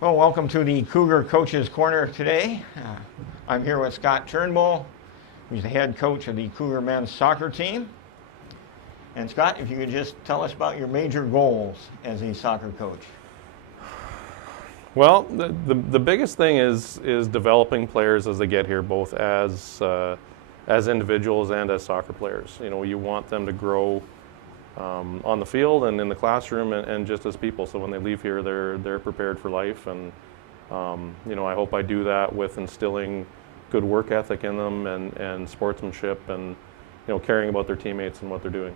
Well, welcome to the Cougar Coaches Corner today. I'm here with Scott Turnbull, who's the head coach of the Cougar men's soccer team. And Scott, if you could just tell us about your major goals as a soccer coach. Well, the biggest thing is developing players as they get here, both as individuals and as soccer players. You know, you want them to grow on the field and in the classroom and just as people. So when they leave here, they're prepared for life. And you know, I hope I do that with instilling good work ethic in them and sportsmanship and, you know, caring about their teammates and what they're doing.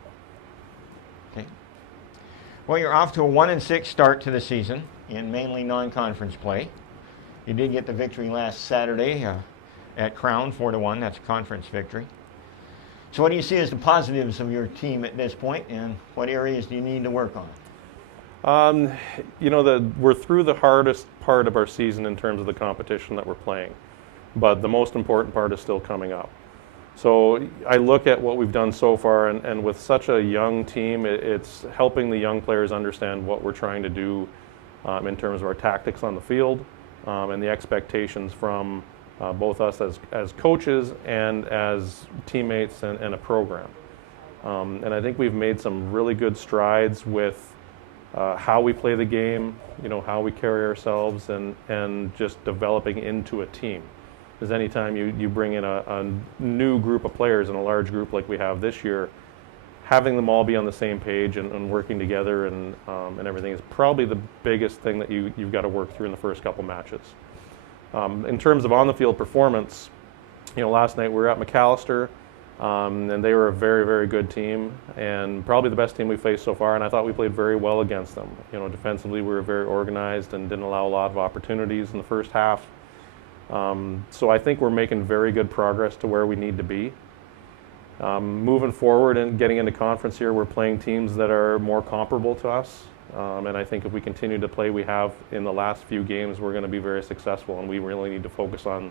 Okay. Well, you're off to a 1-6 start to the season in mainly non-conference play. You did get the victory last Saturday at Crown, 4-1. That's a conference victory. So what do you see as the positives of your team at this point, and what areas do you need to work on? You know, we're through the hardest part of our season in terms of the competition that we're playing, but the most important part is still coming up. So I look at what we've done so far, and with such a young team, it's helping the young players understand what we're trying to do in terms of our tactics on the field and the expectations from both us as coaches and as teammates and a program. And I think we've made some really good strides with how we play the game, you know, how we carry ourselves, and just developing into a team. Because anytime you bring in a new group of players in a large group like we have this year, having them all be on the same page and working together and everything is probably the biggest thing that you've got to work through in the first couple matches. In terms of on-the-field performance, you know, last night we were at McAllister, and they were a very, very good team, and probably the best team we faced so far, and I thought we played very well against them. You know, defensively we were very organized and didn't allow a lot of opportunities in the first half. So I think we're making very good progress to where we need to be. Moving forward and getting into conference here, we're playing teams that are more comparable to us. And I think if we continue to play we have in the last few games, we're going to be very successful, and we really need to focus on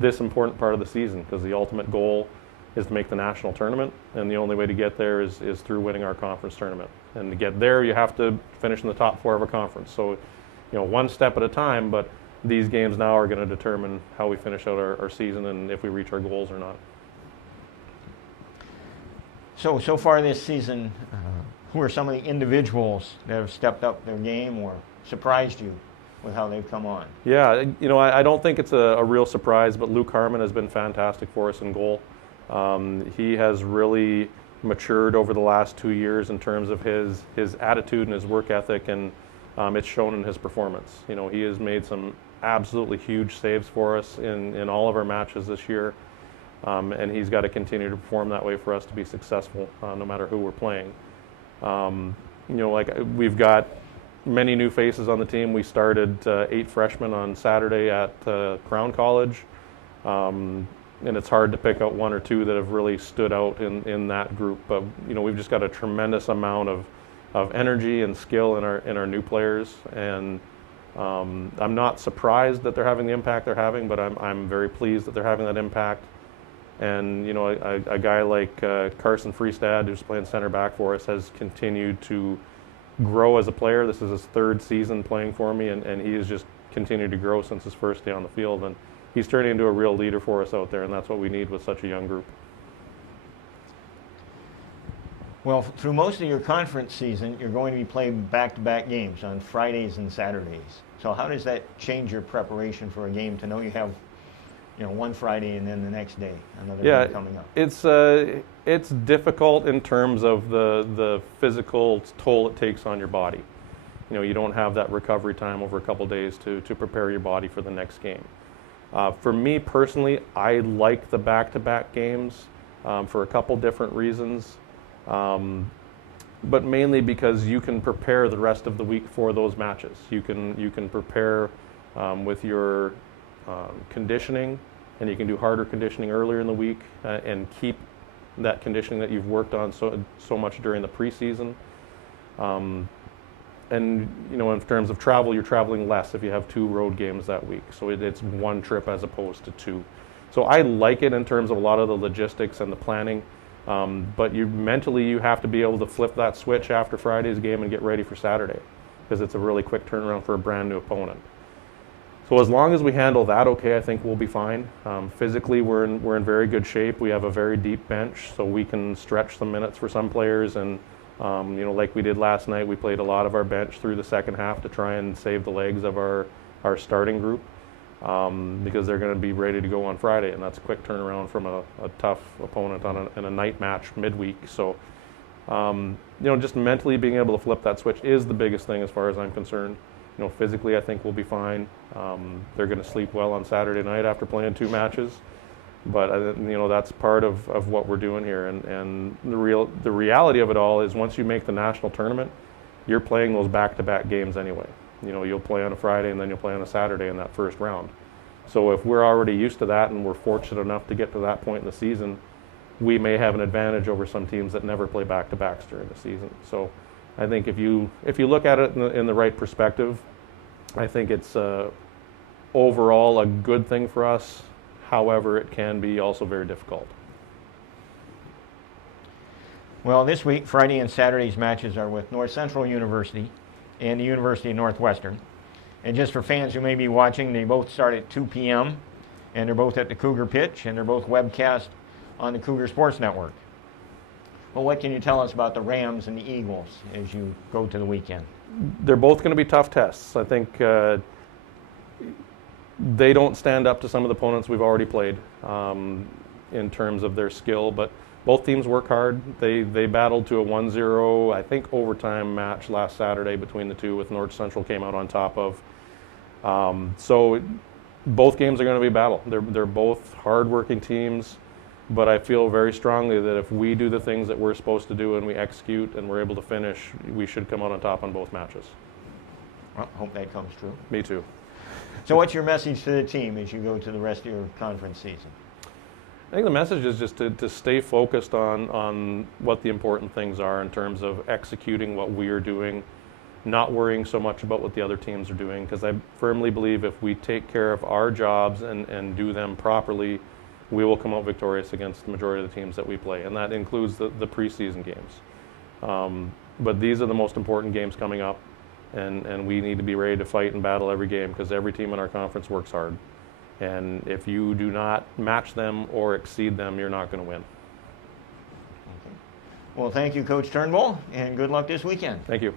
this important part of the season, because the ultimate goal is to make the national tournament, and the only way to get there is through winning our conference tournament. And to get there, you have to finish in the top 4 of a conference. So, you know, one step at a time, but these games now are going to determine how we finish out our season and if we reach our goals or not. So far this season, who are some of the individuals that have stepped up their game or surprised you with how they've come on? Yeah, you know, I don't think it's a real surprise, but Luke Harmon has been fantastic for us in goal. He has really matured over the last 2 years in terms of his attitude and his work ethic, and it's shown in his performance. You know, he has made some absolutely huge saves for us in all of our matches this year, and he's got to continue to perform that way for us to be successful, no matter who we're playing. You know, like we've got many new faces on the team. We started 8 freshmen on Saturday at Crown College, and it's hard to pick out 1 or 2 that have really stood out in that group. But you know, we've just got a tremendous amount of energy and skill in our new players, and I'm not surprised that they're having the impact they're having, but I'm very pleased that they're having that impact. And you know, a guy like Carson Freestad, who's playing center back for us, has continued to grow as a player. This is his 3rd season playing for me, and he has just continued to grow since his first day on the field. And he's turning into a real leader for us out there, and that's what we need with such a young group. Well, through most of your conference season, you're going to be playing back-to-back games on Fridays and Saturdays. So how does that change your preparation for a game to know you have, you know, one Friday and then the next day another game coming up? It's difficult in terms of the physical toll it takes on your body. You know, you don't have that recovery time over a couple days to prepare your body for the next game. For me personally, I like the back-to-back games for a couple different reasons, but mainly because you can prepare the rest of the week for those matches. You can prepare with your conditioning, and you can do harder conditioning earlier in the week and keep that conditioning that you've worked on so much during the preseason. And you know, in terms of travel, you're traveling less if you have 2 road games that week. So it's 1 trip as opposed to 2. So I like it in terms of a lot of the logistics and the planning. But mentally you have to be able to flip that switch after Friday's game and get ready for Saturday, because it's a really quick turnaround for a brand new opponent. So as long as we handle that okay, I think we'll be fine. Physically, we're in very good shape. We have a very deep bench, so we can stretch some minutes for some players. And like we did last night, we played a lot of our bench through the second half to try and save the legs of our starting group, because they're going to be ready to go on Friday, and that's a quick turnaround from a tough opponent in a night match midweek. So just mentally being able to flip that switch is the biggest thing as far as I'm concerned. Physically, I think we'll be fine. They're going to sleep well on Saturday night after playing 2 matches, but that's part of what we're doing here. And the reality of it all is, once you make the national tournament, you're playing those back-to-back games anyway. You'll play on a Friday and then you'll play on a Saturday in that first round. So if we're already used to that and we're fortunate enough to get to that point in the season, we may have an advantage over some teams that never play back-to-backs during the season. So I think if you look at it in the right perspective, I think it's overall a good thing for us. However, it can be also very difficult. Well, this week, Friday and Saturday's matches are with North Central University and the University of Northwestern. And just for fans who may be watching, they both start at 2 p.m. and they're both at the Cougar Pitch, and they're both webcast on the Cougar Sports Network. Well, what can you tell us about the Rams and the Eagles as you go to the weekend? They're both going to be tough tests. I think they don't stand up to some of the opponents we've already played in terms of their skill, but both teams work hard. They battled to a 1-0, I think, overtime match last Saturday between the two, with North Central came out on top of. So both games are going to be a battle. They're both hard-working teams, but I feel very strongly that if we do the things that we're supposed to do and we execute and we're able to finish, we should come out on top on both matches. Well, hope that comes true. Me too. So what's your message to the team as you go to the rest of your conference season? I think the message is just to stay focused on what the important things are in terms of executing what we are doing, not worrying so much about what the other teams are doing, because I firmly believe if we take care of our jobs and do them properly, we will come out victorious against the majority of the teams that we play, and that includes the preseason games. But these are the most important games coming up, and we need to be ready to fight and battle every game, because every team in our conference works hard. And if you do not match them or exceed them, you're not going to win. Okay. Well, thank you, Coach Turnbull, and good luck this weekend. Thank you.